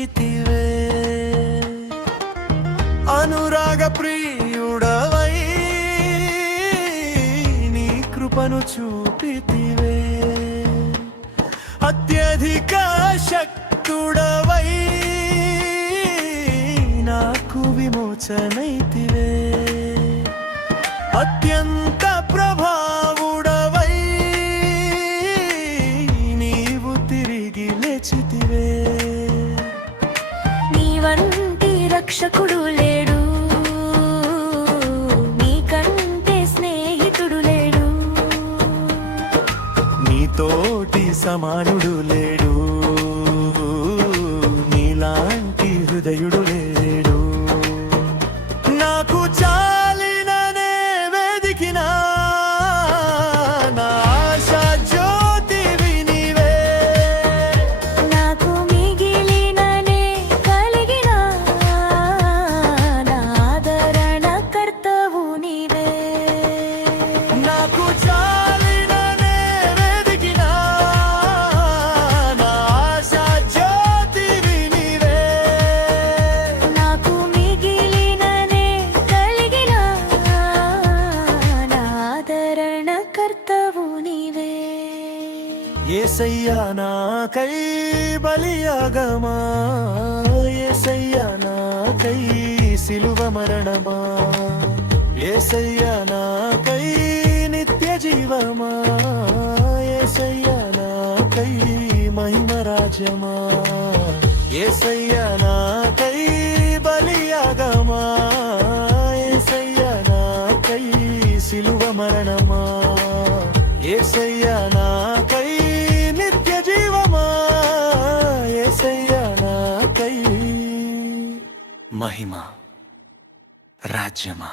చూపితివే అనురాగ ప్రియుడవై నీ కృపను చూపితివే అత్యధిక శక్తుడవై నాకు విమోచనైతివే అత్యంత ప్రభావుడవై నీవు తిరిగి లేచితివే నీ వంటి రక్షకుడు లేడు నీకంటే స్నేహితుడు లేడు నీతోటి సమానుడు లేడు నీలాంటి హృదయుడు లేడు నాకు చాలిననే వెదికినా నా ఆశా జ్యోతివి నీవే నాకు మిగిలిననే కలిగిన నా ఆదరణ కర్తవు నీవే నాకు చాలిననే వెదికినా నా ఆశా జ్యోతివి నీవే నాకు మిగిలిననే కలిగిన నా ఆదరణ కర్తవు నీవే యేసయ్యా నాకై బలియాగమా యేసయ్యా నాకై సిలువ మరణమా యేసయ్యా నాకై నిత్య జీవమా యేసయ్యా నాకై మహిమ రాజ్యమా యేసయ్యా నాకై బలియాగమా యేసయ్యా నాకై సిలువ మరణమా యేసయ్యా నాకై నిత్య జీవమా యేసయ్యా నాకై మహిమ రాజ్యమా.